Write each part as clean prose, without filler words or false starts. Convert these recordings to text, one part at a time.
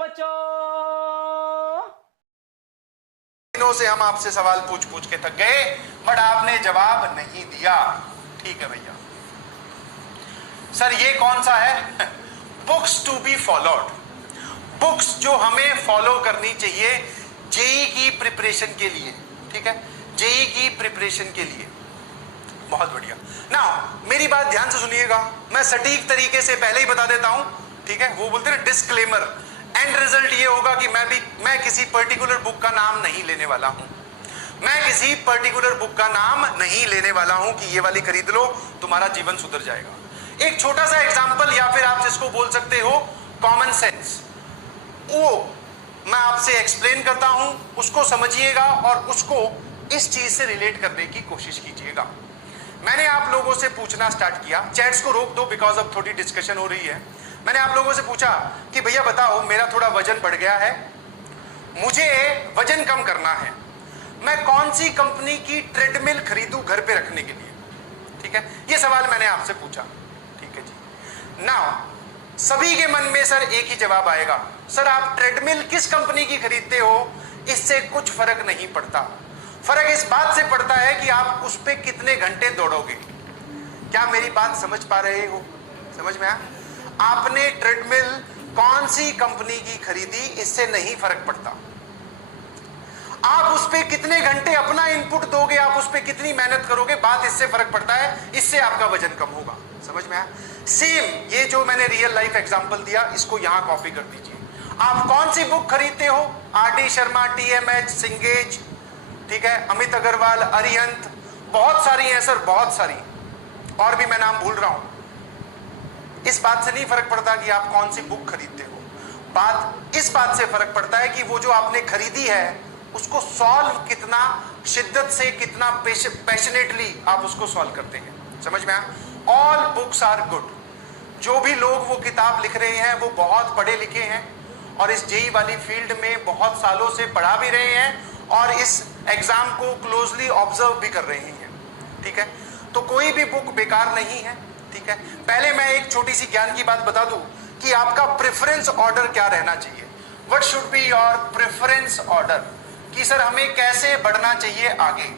बच्चों। दिनों से हम आपसे सवाल पूछ पूछ के थक गए, बट आपने जवाब नहीं दिया। ठीक है भैया। सर ये कौन सा है? Books to be followed. बुक्स जो हमें फॉलो करनी चाहिए जेई की प्रिपरेशन के लिए। ठीक है, जेई की प्रिपरेशन के लिए। बहुत बढ़िया। नाउ मेरी बात ध्यान से सुनिएगा, मैं सटीक तरीके से पहले ही बता देता हूं। ठीक है, वो बोलते हैं डिस्क्लेमर। एंड रिजल्ट ये होगा कि मैं किसी पर्टिकुलर बुक का नाम नहीं लेने वाला हूं। मैं किसी पर्टिकुलर बुक का नाम नहीं लेने वाला हूं कि ये वाली खरीद लो, तुम्हारा जीवन सुधर जाएगा। एक छोटा सा एग्जांपल, या फिर आप जिसको बोल सकते हो कॉमन सेंस, वो मैं आपसे एक्सप्लेन करता हूं, उसको समझिएगा और उसको इस चीज से रिलेट करने की कोशिश कीजिएगा। मैंने आप लोगों से पूछना स्टार्ट किया, चैट्स को रोक दो बिकॉज अब थोड़ी डिस्कशन हो रही है। मैंने आप लोगों से पूछा कि भैया बताओ, मेरा थोड़ा वजन बढ़ गया है, मुझे वजन कम करना है, मैं कौन सी कंपनी की ट्रेडमिल खरीदूं घर पे रखने के लिए? ठीक है, ये सवाल मैंने आपसे पूछा। ठीक है जी। नाउ सभी के मन में सर एक ही जवाब आएगा, सर आप ट्रेडमिल किस कंपनी की खरीदते हो इससे कुछ फर्क नहीं पड़ता। फर्क इस बात से पड़ता है कि आप उस पे कितने घंटे दौड़ोगे। क्या मेरी बात समझ पा रहे हो? समझ में आया? आपने ट्रेडमिल कौन सी कंपनी की खरीदी इससे नहीं फर्क पड़ता। आप उस पे कितने घंटे अपना इनपुट दोगे, आप उस पे कितनी मेहनत करोगे, बात इससे फर्क पड़ता है, इससे आपका वजन कम होगा। समझ में आया? सेम ये जो मैंने रियल लाइफ एग्जांपल दिया, इसको यहां कॉपी कर दीजिए। आप कौन सी बुक खरीदते हो? आर.डी. शर्मा, टीएमएच, सिंगेज, ठीक है, अमित अग्रवाल, अरिहंत, बहुत सारी हैं सर, बहुत सारी, और भी मैं नाम भूल रहा हूं। इस बात से नहीं फर्क पड़ता कि आप कौन सी बुक खरीदते हो, बात इस बात से फर्क पड़ता है कि वो जो आपने खरीदी है उसको सॉल्व कितना शिद्दत से, कितना पैशनेटली आप उसको सॉल्व करते हैं। समझ में आया? All books are good. जो भी लोग वो किताब लिख रहे हैं वो बहुत पढ़े लिखे हैं और इस जेई वाली फील्ड में बहुत सालों से पढ़ा भी रहे हैं और इस एग्जाम को क्लोजली ऑब्जर्व भी कर रहे हैं। ठीक है, तो कोई भी बुक बेकार नहीं है। ठीक है, पहले मैं एक छोटी सी ज्ञान की बात बता दूं कि आपका प्रेफरेंस ऑर्डर क्या रहना चाहिए। What should be your preference order, कि सर हमें कैसे बढ़ना चाहिए आगे।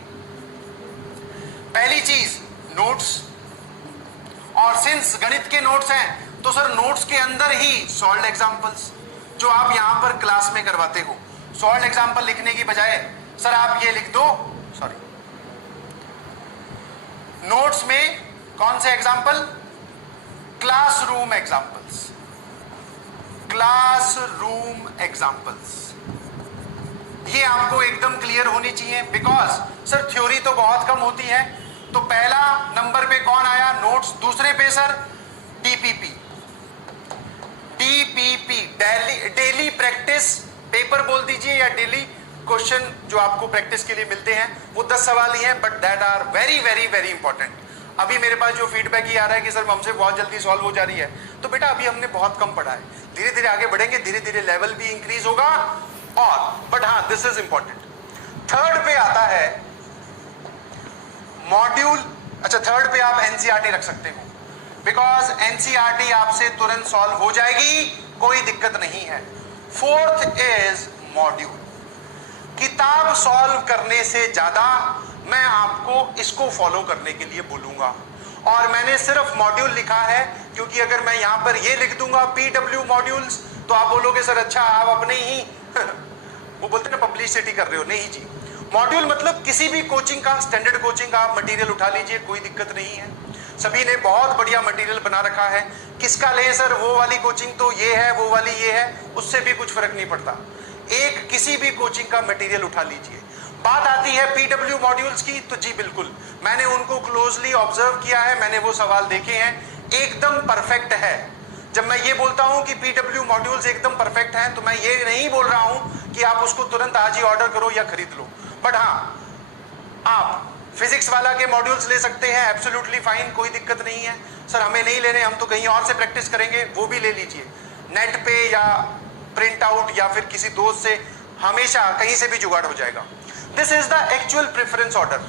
पहली चीज नोट्स, और सिंस गणित के नोट्स हैं तो सर नोट्स के अंदर ही सॉल्व्ड एग्जांपल्स जो आप यहां पर क्लास में करवाते हो। सॉल्व्ड एग्जांपल लिखने की बजाय सर आप ये लिख दो, सॉरी, नोट्स में कौन से example? Classroom examples, classroom examples. ये आपको एकदम क्लियर होनी चाहिए बिकॉज सर थ्योरी तो बहुत कम होती है। तो पहला नंबर पे कौन आया? नोट्स। दूसरे पे sir DPP, DPP daily practice paper बोल दीजिए या डेली क्वेश्चन जो आपको प्रैक्टिस के लिए मिलते हैं, वो 10 सवाल ही हैं but that are very very very important. अभी मेरे पास जो फीडबैक ही आ रहा है कि सर हमसे बहुत जल्दी सॉल्व हो जा रही है, तो बेटा अभी हमने बहुत कम पढ़ा है, धीरे धीरे आगे बढ़ेंगे, धीरे धीरे लेवल भी इंक्रीज होगा। और बट हाँ, दिस इज इंपॉर्टेंट। थर्ड पे आता है मॉड्यूल। अच्छा, थर्ड पे आप एनसीईआरटी रख सकते हो बिकॉज एनसीईआरटी आपसे तुरंत सॉल्व हो जाएगी, कोई दिक्कत नहीं है। Fourth is module. किताब सॉल्व करने से ज्यादा मैं आपको इसको फॉलो करने के लिए बोलूंगा, और मैंने सिर्फ मॉड्यूल लिखा है क्योंकि अगर मैं यहां पर ये लिख दूंगा पीडब्ल्यू मॉड्यूल्स तो आप बोलोगे सर अच्छा आप अपने ही वो बोलते हैं ना पब्लिसिटी कर रहे हो। नहीं जी, मॉड्यूल मतलब किसी भी कोचिंग का, स्टैंडर्ड कोचिंग का आप मटेरियल उठा लीजिए, कोई दिक्कत नहीं है। सभी ने बहुत बढ़िया मटेरियल बना रखा है। किसका ले सर? वो वाली कोचिंग तो ये है, वो वाली ये है, उससे भी कुछ फर्क नहीं पड़ता। एक किसी भी कोचिंग का मटेरियल उठा लीजिए। बात आती है पीडब्ल्यू मॉड्यूल्स की, तो जी बिल्कुल मैंने उनको क्लोजली ऑब्जर्व किया है, मैंने वो सवाल देखे हैं, एकदम परफेक्ट है। जब मैं ये बोलता हूं कि पीडब्ल्यू मॉड्यूल्स एकदम परफेक्ट हैं तो मैं ये नहीं बोल रहा हूं कि आप उसको तुरंत आज ही ऑर्डर करो या खरीद लो, बट हाँ आप फिजिक्स वाला के मॉड्यूल्स ले सकते हैं, एब्सोल्युटली फाइन, कोई दिक्कत नहीं है। सर हमें नहीं लेने, हम तो कहीं और से प्रैक्टिस करेंगे, वो भी ले लीजिए, नेट पे या प्रिंट आउट या फिर किसी दोस्त से, हमेशा कहीं से भी जुगाड़ हो जाएगा। This is the actual preference order,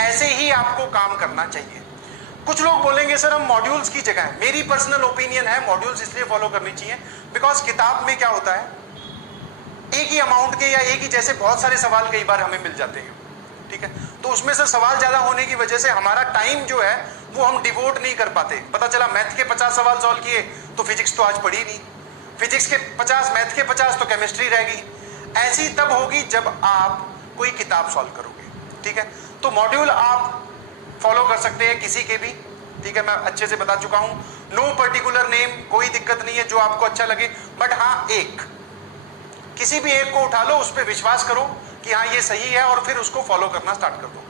ऐसे ही आपको काम करना चाहिए। कुछ लोग बोलेंगे सर हम मॉड्यूल्स की जगह, मेरी पर्सनल ओपिनियन है मॉड्यूल्स इसलिए फॉलो करनी चाहिए बिकॉज किताब में क्या होता है, एक ही अमाउंट के या एक ही जैसे बहुत सारे सवाल कई बार हमें मिल जाते हैं, ठीक है। तो उसमें सर सवाल ज्यादा होने की वजह से हमारा टाइम जो है वो हम डिवोट नहीं कर पाते। पता चला मैथ के 50 सवाल सॉल्व किए तो फिजिक्स तो आज पढ़ी नहीं, फिजिक्स के 50, मैथ के 50 तो केमिस्ट्री रह गई। ऐसी तब होगी जब आप कोई किताब सॉल्व करोगे, ठीक है। तो मॉड्यूल आप फॉलो कर सकते हैं किसी के भी, ठीक है, मैं अच्छे से बता चुका हूं। नो पर्टिकुलर नेम, कोई दिक्कत नहीं है, जो आपको अच्छा लगे। बट हाँ, एक किसी भी एक को उठा लो, उस पर विश्वास करो कि हाँ ये सही है और फिर उसको फॉलो करना स्टार्ट कर दो।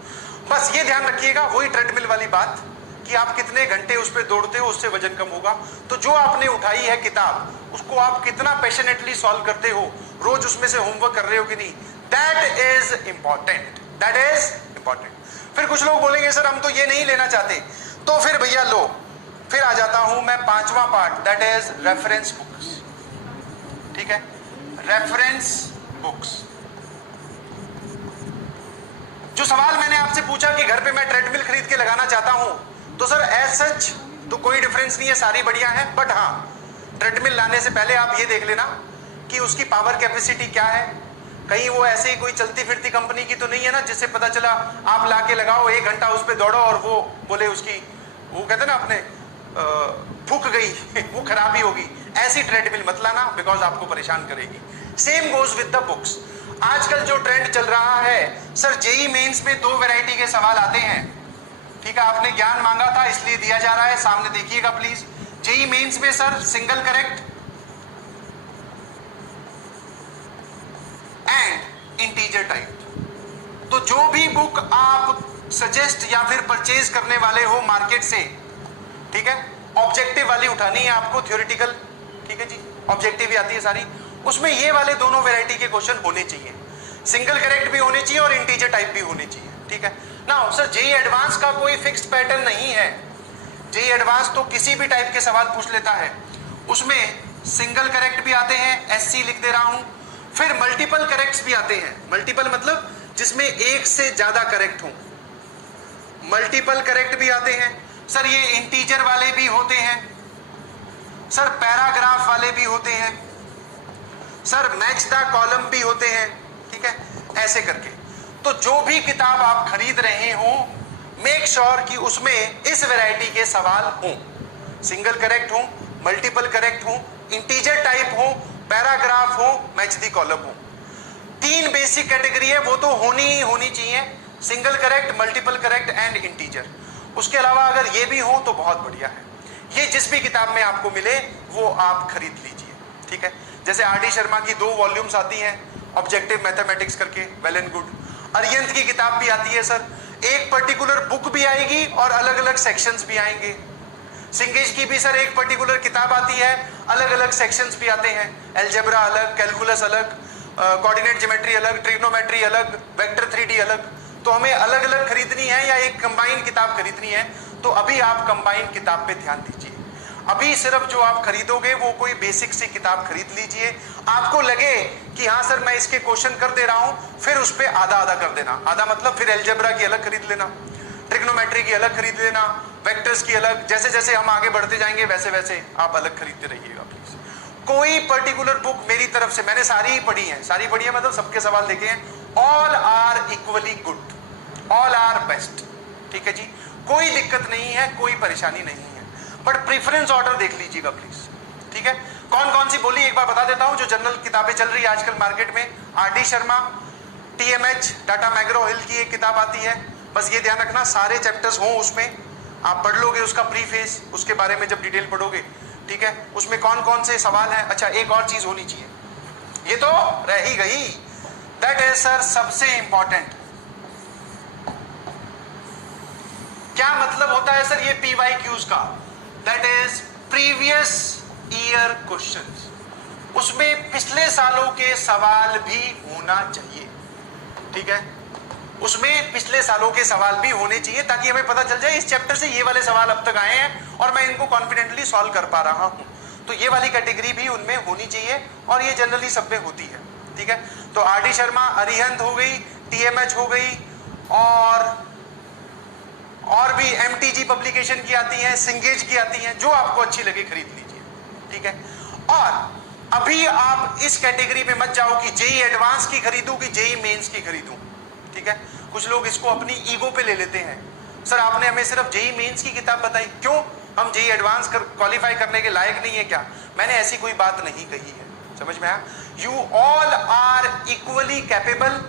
बस ये ध्यान रखिएगा, वही ट्रेडमिल वाली बात कि आप कितने घंटे उस पर दौड़ते हो उससे वजन कम होगा। तो जो आपने उठाई है किताब उसको आप कितना पैशनेटली सॉल्व करते हो, रोज उसमें से होमवर्क कर रहे हो कि नहीं, that is important, that is important. फिर कुछ लोग बोलेंगे सर हम तो ये नहीं लेना चाहते, तो फिर भैया लो, फिर आ जाता हूं मैं 5वां part, that is reference books, ठीक है। रेफरेंस बुक्स, जो सवाल मैंने आपसे पूछा कि घर पे मैं ट्रेडमिल खरीद के लगाना चाहता हूं, तो सर एज सच तो कोई डिफरेंस नहीं है, सारी बढ़िया है। बट हाँ, ट्रेडमिल लाने से पहले आप ये देख लेना कि उसकी पावर कैपेसिटी क्या है, कहीं वो ऐसे ही कोई चलती फिरती कंपनी की तो नहीं है ना, जिससे पता चला आप लाके लगाओ 1 घंटा उस पर दौड़ो और वो बोले उसकी, वो कहते ना अपने फूक गई वो खराबी होगी। ऐसी ट्रेडमिल मत लाना, बिकॉज आपको परेशान करेगी। Same goes with the books. आजकल जो ट्रेंड चल रहा है सर, जेई मेंस में 2 वैरायटी के सवाल आते हैं, ठीक है। आपने ज्ञान मांगा था इसलिए दिया जा रहा है, सामने देखिएगा प्लीज। जेई मेंस में sir single correct and integer type. तो जो भी बुक आप सजेस्ट या फिर परचेज करने वाले हो मार्केट से, ठीक है, ऑब्जेक्टिव वाली उठानी है आपको, थ्योरेटिकल, ठीक है जी, ऑब्जेक्टिव भी आती है सारी, उसमें ये वाले दोनों वैरायटी के क्वेश्चन होने चाहिए, सिंगल करेक्ट भी होने चाहिए और इंटीजर टाइप भी होने चाहिए, ठीक है ना। सर जेई एडवांस का कोई फिक्स्ड पैटर्न नहीं है, जेई एडवांस तो किसी भी टाइप के सवाल पूछ लेता है, उसमें सिंगल करेक्ट भी आते हैं, एससी लिख दे रहा हूं, फिर मल्टीपल करेक्ट्स भी आते हैं। मल्टीपल मतलब जिसमें एक से ज्यादा करेक्ट हो, मल्टीपल करेक्ट भी आते हैं सर। ये इंटीजर वाले भी होते हैं सर, पैराग्राफ वाले भी होते हैं सर, मैच द कॉलम भी होते हैं, ठीक है, ऐसे करके। तो जो भी किताब आप खरीद रहे हो, मेक श्योर कि उसमें इस वैरायटी के सवाल हों, सिंगल करेक्ट हो, मल्टीपल करेक्ट हो, इंटीजर टाइप हो, पैराग्राफ हो, मैच द कॉलम हो। 3 बेसिक कैटेगरी है, वो तो होनी ही होनी चाहिए, single correct, multiple correct and integer. उसके अलावा अगर ये भी हो तो बहुत बढ़िया है। ये जिस भी किताब में आपको मिले वो आप खरीद लीजिए, ठीक है। जैसे आर.डी. शर्मा की 2 वॉल्यूम्स आती हैं, ऑब्जेक्टिव मैथमेटिक्स करके, वेल एंड गुड। अरिहंत की किताब भी आती है सर, एक पर्टिकुलर बुक भी आएगी और अलग अलग सेक्शंस भी आएंगे। सिंगेज की भी सर एक पर्टिकुलर किताब आती है, अलग अलग सेक्शंस भी आते हैं, अलजेब्रा अलग, कैलकुलस अलग, कोऑर्डिनेट ज्योमेट्री अलग, ट्रिग्नोमेट्री अलग, वेक्टर 3D अलग। तो हमें अलग अलग खरीदनी है या एक कंबाइंड किताब खरीदनी है, तो अभी आप कंबाइंड किताब पे ध्यान दीजिए। अभी सिर्फ जो आप खरीदोगे वो कोई बेसिक सी किताब खरीद लीजिए। आपको लगे कि हाँ सर मैं इसके क्वेश्चन कर दे रहा हूं, फिर उस पर आधा आधा कर देना। आधा मतलब फिर अलजेब्रा की अलग खरीद लेना, ट्रिग्नोमेट्री की अलग खरीद लेना, वेक्टर्स की अलग। जैसे जैसे हम आगे बढ़ते जाएंगे वैसे वैसे आप अलग खरीदते रहिएगा प्लीज। कोई पर्टिकुलर बुक मेरी तरफ से, मैंने सारी ही पढ़ी है, सारी पढ़ी है मतलब सबके सवाल देखे हैं, all are equally good, all are best, ठीक है जी, कोई दिक्कत नहीं है, कोई परेशानी नहीं है। बट प्रेफरेंस ऑर्डर देख लीजिएगा प्लीज, ठीक है। कौन कौन सी बोली एक बार बता देता हूं जो जनरल किताबें चल रही है आजकल मार्केट में। R D. Sharma, TMH, Tata McGraw Hill की एक किताब आती है, बस ये ध्यान रखना सारे चैप्टर्स हों उसमें, आप पढ़ लोगे उसका प्रीफेस, उसके बारे में जब डिटेल पढ़ोगे, ठीक है, उसमें कौन कौन से सवाल हैं। अच्छा एक और चीज होनी चाहिए, ये तो रह ही गई, दैट इज सर सबसे इंपॉर्टेंट। क्या मतलब होता है सर ये PYQs का? That is previous year questions. उसमें पिछले सालों के सवाल भी होना चाहिए, ठीक है, उसमें पिछले सालों के सवाल भी होने चाहिए ताकि हमें पता चल जाए इस चैप्टर से ये वाले सवाल अब तक आए हैं और मैं इनको कॉन्फिडेंटली सॉल्व कर पा रहा हूं। तो ये वाली कैटेगरी भी उनमें होनी चाहिए और ये जनरली सब में होती है, ठीक है। तो आर.डी. शर्मा, अरिहंत हो गई, TMH हो गई, और भी MTG पब्लिकेशन की आती हैं, सिंगेज की आती हैं, जो आपको अच्छी लगे खरीद लीजिए, ठीक है। और अभी आप इस कैटेगरी में मत जाओ कि जेई एडवांस की खरीदूं कि जेई मेंस की खरीदूं, ठीक है। कुछ लोग इसको अपनी ईगो पे ले लेते हैं, सर आपने हमें सिर्फ जेई मेंस की किताब बताई, क्यों हम जेई एडवांस क्वालिफाई करने के लायक नहीं है क्या? मैंने ऐसी कोई बात नहीं कही है, समझ में आया? You all are equally capable.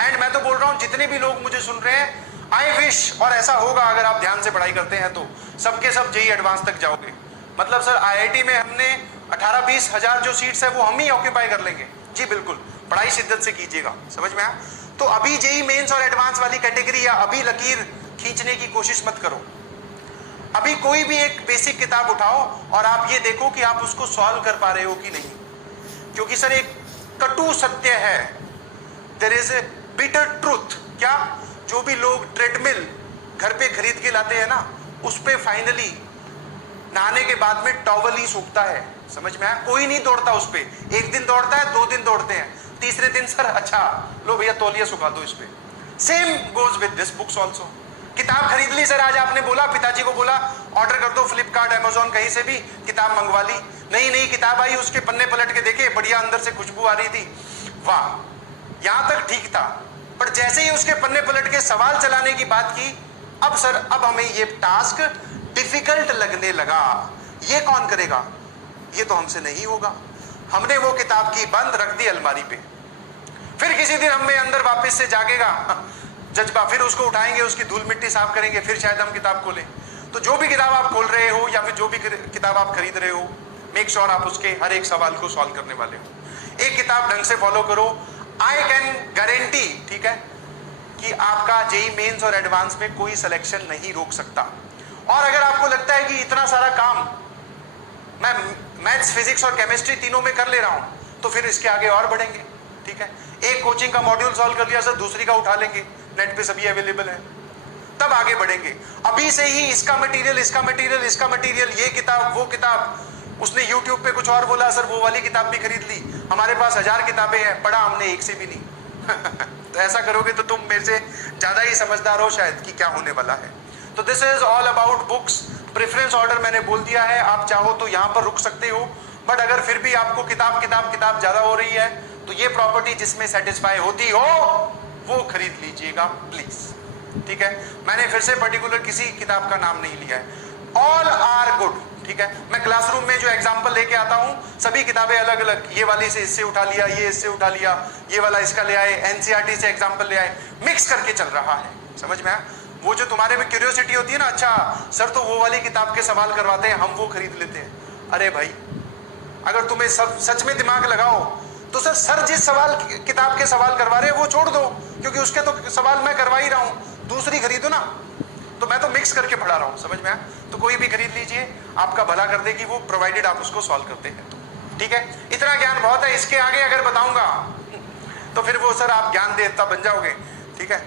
And मैं तो बोल रहा हूं जितने भी लोग मुझे सुन रहे हैं, आई विश, और ऐसा होगा अगर आप ध्यान से पढ़ाई करते हैं तो सबके सब जेई एडवांस तक जाओगे। मतलब सर आईआईटी में हमने 18-20 हजार जो सीट्स है वो हम ही ऑक्यूपाई कर लेंगे। जी बिल्कुल, पढ़ाई शिद्दत से कीजिएगा, समझ में आया? तो अभी जेई मेंस और एडवांस वाली कैटेगरी या अभी लकीर खींचने की कोशिश मत करो। अभी कोई भी एक बेसिक किताब उठाओ और आप ये देखो कि आप उसको सॉल्व कर पा रहे हो कि नहीं, क्योंकि सर एक कटु सत्य है, there is a bitter truth. क्या? जो भी लोग ट्रेडमिल घर पे खरीद के लाते हैं ना, उस पे फाइनली नहाने के बाद में टॉवल ही सूखता है, समझ में आया? कोई नहीं दौड़ता उस पे, एक दिन दौड़ता है, 2 दिन दौड़ते हैं, तीसरे दिन सर अच्छा लो भैया तौलिया सुखा दो इस पे। Same goes with this books also. किताब खरीद ली सर, आज आपने बोला, पिताजी को बोला ऑर्डर कर दो फ्लिपकार्ट अमेजोन कहीं से भी, किताब मंगवा ली, नई किताब आई, उसके पन्ने पलट के देखे, बढ़िया अंदर से खुशबू आ रही थी, वाह यहां तक ठीक था। पर जैसे ही उसके पन्ने पलट के सवाल चलाने की बात की, अब सर अब हमें ये टास्क डिफिकल्ट लगने लगा। ये कौन करेगा? ये तो हमसे नहीं होगा। हमने वो किताब की बंद रख दी अलमारी पे। फिर किसी दिन हमें अंदर वापस से जागेगा जज्बा, फिर उसको उठाएंगे, उसकी धूल मिट्टी साफ करेंगे, फिर शायद हम किताब खोलें। तो जो भी किताब आप खोल रहे हो या फिर जो भी किताब आप खरीद रहे हो, मेक श्योर आप उसके हर एक सवाल को सॉल्व करने वाले हो। एक किताब ढंग से फॉलो करो, आई कैन गारंटी, ठीक है, कि आपका जेई मेंस और एडवांस में कोई सिलेक्शन नहीं रोक सकता। और अगर आपको लगता है कि इतना सारा काम मैं मैथ्स, फिजिक्स और केमिस्ट्री तीनों में कर ले रहा हूं, तो फिर इसके आगे और बढ़ेंगे, ठीक है। एक कोचिंग का मॉड्यूल सॉल्व कर लिया सर, दूसरी का उठा लेंगे, नेट पे सभी अवेलेबल है, तब आगे बढ़ेंगे। अभी से ही इसका मटेरियल, इसका मटेरियल, इसका मटेरियल, ये किताब, वो किताब, उसने यूट्यूब पे कुछ और बोला सर, वो वाली किताब भी खरीद ली, हमारे पास 1000 किताबें हैं, पढ़ा हमने एक से भी नहीं। तो ऐसा करोगे तो तुम मेरे से ज्यादा ही समझदार हो शायद कि क्या होने वाला है। तो this is all about books. Preference order मैंने बोल दिया है, आप चाहो तो यहां पर रुक सकते हो, बट अगर फिर भी आपको किताब ज्यादा हो रही है तो ये प्रॉपर्टी जिसमें सेटिस्फाई होती हो वो खरीद लीजिएगा प्लीज, ठीक है। मैंने फिर से पर्टिकुलर किसी किताब का नाम नहीं लिया है, ऑल आर गुड, ठीक है। मैं क्लासरूम में जो एग्जाम्पल लेके आता हूं, सभी किताबें अलग अलग, ये वाली से इससे उठा लिया, ये इससे उठा लिया, ये वाला इसका ले आए, एनसीईआरटी से एग्जाम्पल ले आए, मिक्स करके चल रहा है, समझ में आया? वो जो तुम्हारे में क्यूरियोसिटी होती है ना, अच्छा सर तो वो वाली किताब के सवाल करवाते हैं, हम वो खरीद लेते हैं। अरे भाई, अगर तुम्हें सच में दिमाग लगाओ तो सर जिस सवाल किताब के सवाल करवा रहे हैं वो छोड़ दो, क्योंकि उसके तो सवाल मैं करवा ही रहा हूं, दूसरी खरीदो ना। तो मैं तो मिक्स करके पढ़ा रहा हूं, समझ में आया? तो कोई भी खरीद लीजिए, आपका भला कर देगी वो, प्रोवाइडेड आप उसको सॉल्व करते हैं तो, ठीक है। इतना ज्ञान बहुत है, इसके आगे अगर बताऊंगा तो फिर वो सर आप ज्ञान देवता बन जाओगे, ठीक है।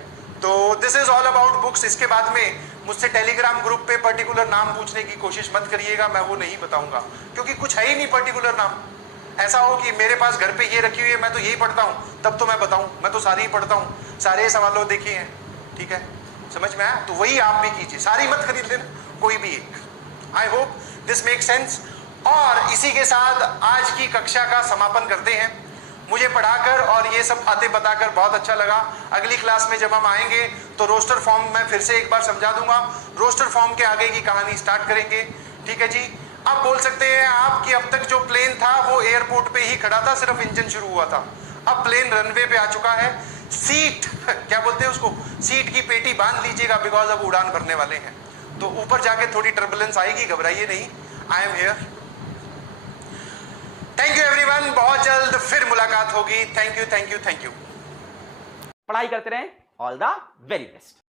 तो this is all about books. इसके बाद में मुझसे टेलीग्राम ग्रुप पे पर्टिकुलर नाम पूछने की कोशिश मत करिएगा, मैं वो नहीं बताऊंगा, क्योंकि कुछ है ही नहीं पर्टिकुलर नाम। ऐसा हो कि मेरे पास घर पे ये रखी हुई है, मैं तो यही पढ़ता हूँ, तब तो मैं बताऊं, मैं तो सारी ही पढ़ता हूँ, सारे सवालों देखिए हैं, ठीक है, समझ में आया? तो वही आप भी कीजिए, सारी मत खरीद लेना, कोई भी एक। I hope this make sense. और इसी के साथ आज की कक्षा का समापन करते हैं। मुझे पढ़ाकर और ये सब बातें बताकर बहुत अच्छा लगा। अगली क्लास में जब हम आएंगे तो रोस्टर फॉर्म मैं फिर से एक बार समझा दूंगा, रोस्टर फॉर्म के आगे की कहानी स्टार्ट करेंगे, ठीक है जी। आप बोल सकते हैं आपकी अब तक जो प्लेन था वो एयरपोर्ट पे ही खड़ा था, सिर्फ इंजन शुरू हुआ था, अब प्लेन रनवे पे आ चुका है। सीट क्या बोलते हैं उसको, सीट की पेटी बांध लीजिएगा, बिकॉज अब उड़ान भरने वाले हैं, तो ऊपर जाके थोड़ी टर्बुलेंस आएगी, घबराइए नहीं, I am here. Thank you everyone, बहुत जल्द फिर मुलाकात होगी। Thank you thank you thank you. पढ़ाई करते रहें, ऑल द वेरी बेस्ट।